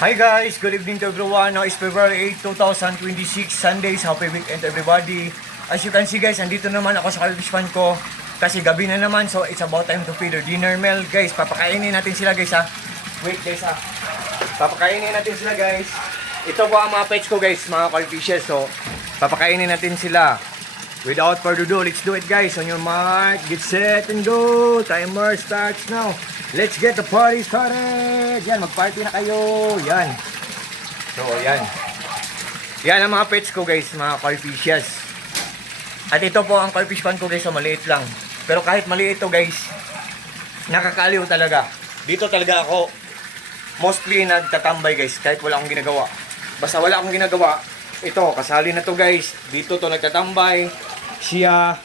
Hi guys, good evening to everyone. Now is February 8, 2026, Sundays. Happy weekend everybody. As you can see guys, andito naman ako sa Calfish Fan ko. Kasi gabi na naman, so it's about time to feed their dinner meal. Guys, papakainin natin sila guys ha. Wait guys ha. Papakainin natin sila guys. Ito po ang mga pets ko guys, mga Calfishes. So, papakainin natin sila. Without further ado, let's do it guys. On your mark, get set and go. Timer starts now. Let's get the party started. Yan, mag-party na kayo. Yan. So, yan. Yan ang mga pets ko guys, mga Calfishes. At ito po ang Calfish Fan ko guys, so maliit lang. Pero kahit maliit ito guys, nakakaliw talaga. Dito talaga ako mostly nagtatambay guys, kahit wala akong ginagawa. Basta wala akong ginagawa, ito, kasali na to guys. Dito to nagtatambay. Siya,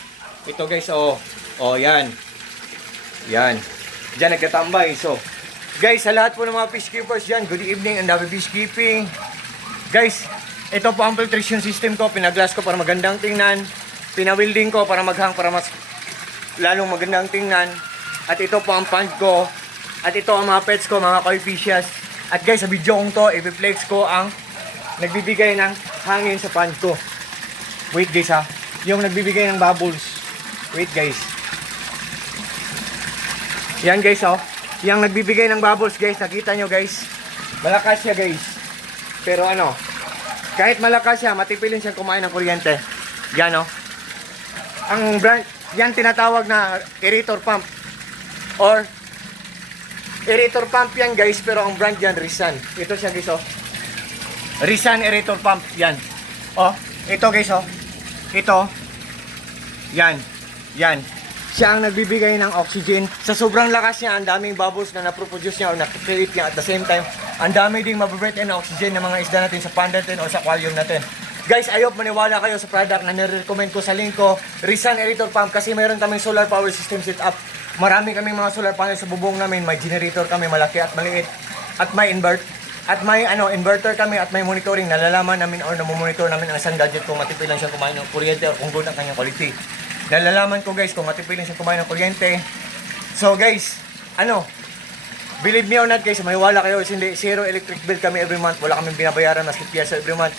ito guys, oh. Oh, yan. Yan. Diyan nagtatambay. So, guys, sa lahat po ng mga fish keepers dyan, good evening and happy fish keeping. Guys, ito po ang filtration system ko. Pinaglass ko para magandang tingnan. Pinawilding ko para maghang, para mas lalong magandang tingnan. At ito po ang pond ko. At ito ang mga pets ko, mga Calfishes. At guys, sa video kong to, i-flex ko ang nagbibigay ng hangin sa pond ko. Wait guys ha. Yung nagbibigay ng bubbles. Wait guys. Yan guys oh. Yung nagbibigay ng bubbles guys. Nakita nyo guys. Malakas siya guys. Pero ano. Kahit malakas siya, matipilin siya kumain ng kuryente. Yan oh. Ang brand, yan tinatawag na aerator pump. Or aerator pump yan guys. Pero ang brand yan Rizan. Ito siya guys oh. Rizan aerator pump. Yan. Oh. Ito guys oh. Ito. Yan. Yan. Siya ang nagbibigay ng oxygen. Sa sobrang lakas niya, ang daming bubbles na naproproduce niya o na-create niya. At the same time, ang dami ding mabibreathe in na oxygen ng mga isda natin sa pond natin o sa aquarium natin. Guys, ayop maniwala kayo sa product na nire-recommend ko sa link ko, Rizan Aerator Pump, kasi mayroon kaming solar power system setup. Marami kaming mga solar panel sa bubong namin. May generator kami, malaki at maliit. At may inverter kami at may monitoring. Nalalaman namin or namomonitor namin ang isang gadget kung matipilan siyang kumain ng kuryente or kung good ang kanyang quality. Nalalaman ko guys kung matipilan siyang kumain ng kuryente. So guys, believe me or not guys, maniwala kayo, hindi, zero electric bill kami every month. Wala kaming binabayaran na piso every month.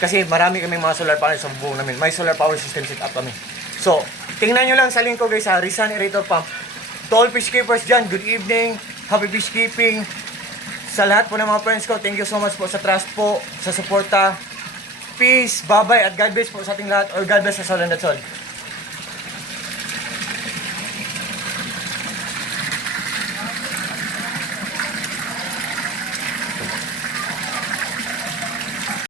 Kasi marami kaming mga solar panels sa bubong namin. May solar power system set up kami. So, tingnan nyo lang sa link ko guys ha, Rizan Aerator Pump. To all fish keepers dyan, good evening, happy fish keeping. Sa lahat po ng mga friends ko, thank you so much po sa trust po, sa suporta. Peace, bye-bye, at God bless po sa ating lahat, or God bless us all and that's all.